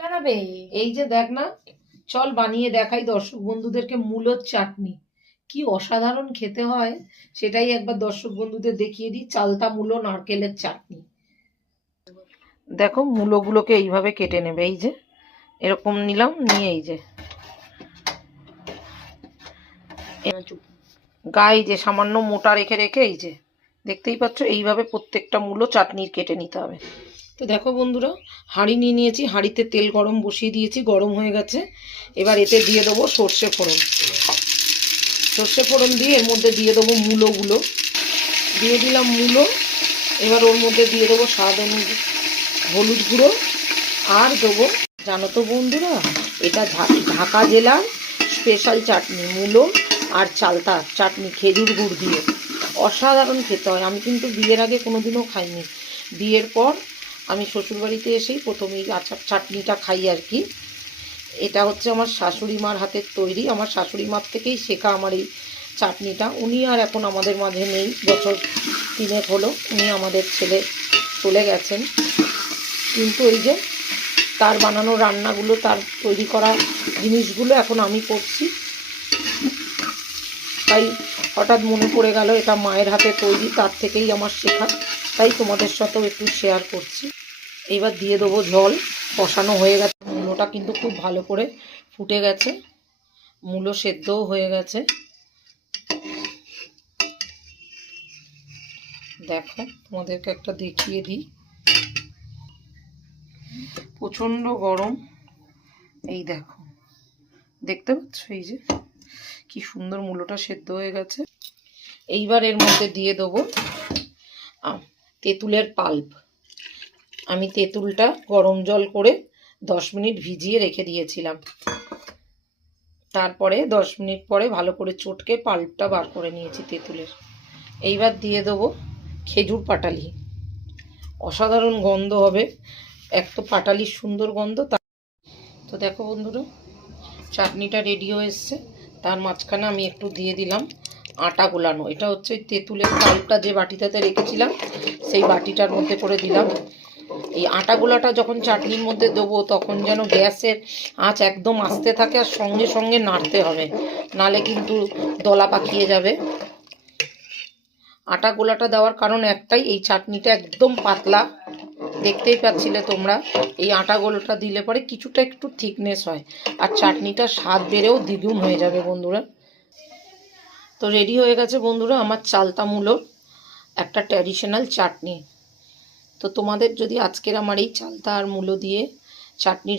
বানাবে? এই যে দেখ না, চল বানিয়ে দেখাই দর্শক বন্ধুদেরকে মূলোর চাটনি কি অসাধারণ খেতে হয় সেটাই একবার দর্শক বন্ধুদের দেখিয়ে দিই। চালতা মূলো নারকেলের চাটনি। দেখো মূলোগুলোকে এইভাবে কেটে নেবে, এই যে এরকম নিলাম, নিয়ে এই যে গায়ে যে সামান্য মোটা রেখে রেখে এই যে দেখতেই পাচ্ছ এইভাবে প্রত্যেকটা মূলো চাটনির কেটে নিতে হবে। তো দেখো বন্ধুরা, হাঁড়ি নিয়ে নিয়েছি, হাঁড়িতে তেল গরম বসিয়ে দিয়েছি, গরম হয়ে গেছে। এবার এতে দিয়ে দেবো সর্ষে ফোড়ন। সর্ষে ফোড়ন দিয়ে এর মধ্যে দিয়ে দেবো মূলোগুলো, দিয়ে দিলাম মূলো। এবার ওর মধ্যে দিয়ে দেবো স্বাদ অনুযায়ী হলুদ গুঁড়ো, আর দেবো, জানো তো বন্ধুরা, এটা ঢাকা জেলার স্পেশাল চাটনি, মূলো আর চালতা চাটনি খেজুর গুড় দিয়ে। অসাধারণ খেতে হয়। আমি কিন্তু বিয়ের আগে কোনোদিনও খাইনি, বিয়ের পর আমি শ্বশুরবাড়িতে এসেই প্রথমেই চাটনিটা খাই আর কি। এটা হচ্ছে আমার শাশুড়ি মার হাতের তৈরি, আমার শাশুড়ি মার থেকেই শেখা আমার এই চাটনিটা। উনি আর এখন আমাদের মাঝে নেই, বছর 3 হলো উনি আমাদের ছেলে চলে গেছেন, কিন্তু এই যে তার বানানো রান্নাগুলো, তার তৈরি করা জিনিসগুলো এখন আমি করছি। তাই হঠাৎ মনে পড়ে গেল এটা মায়ের হাতে তৈরি, তার থেকেই আমার শেখা, তাই তোমাদের সাথেও একটু শেয়ার করছি। এইবার দিয়ে দেবো জল। কষানো হয়ে গেছে, মূলোটা কিন্তু খুব ভালো করে ফুটে গেছে, মূলো সেদ্ধও হয়ে গেছে। দেখো তোমাদেরকে একটা দেখিয়ে দিই, প্রচণ্ড গরম। এই দেখো, দেখতে পাচ্ছ এই যে কি সুন্দর মূলোটা সেদ্ধ হয়ে গেছে। এইবার এর মধ্যে দিয়ে দেবো তেঁতুলের পাল্প। আমি তেঁতুলটা গরম জল করে 10 মিনিট ভিজিয়ে রেখে দিয়েছিলাম, তারপরে 10 মিনিট পরে ভালো করে চটকে পাল্পটা বার করে নিয়েছি তেঁতুলের। এইবার দিয়ে দেবো খেজুর পাটালি, অসাধারণ গন্ধ হবে, এক তো পাটালির সুন্দর গন্ধ। তো দেখো বন্ধুরা, চাটনিটা রেডি হয়ে এসছে। তার মাঝখানে আমি একটু দিয়ে দিলাম আটা গোলানো। এটা হচ্ছে তেঁতুলের পাল্পটা যে বাটিটাতে রেখেছিলাম সেই বাটিটার মধ্যে করে দিলাম। এই আটা গোলাটা যখন চাটনির মধ্যে দেবো তখন যেন গ্যাসের আঁচ একদম আস্তে থাকে, আর সঙ্গে সঙ্গে নাড়তে হবে, নালে কিন্তু দলা পাকিয়ে যাবে। আটা গোলাটা দেওয়ার কারণ একটাই, এই চাটনিটা একদম পাতলা, দেখতেই পাচ্ছিলে তোমরা। এই আটা গোলাটা দিলে পরে কিছুটা একটু থিকনেস হয়, আর চাটনিটা স্বাদ বেড়েও দ্বিগুণ হয়ে যাবে বন্ধুরা। তো রেডি হয়ে গেছে বন্ধুরা আমার চালতা মূলোর একটা ট্র্যাডিশনাল চাটনি। তো তোমাদের যদি আজকের আমার এই চালতা আর মূলো দিয়ে চাটনির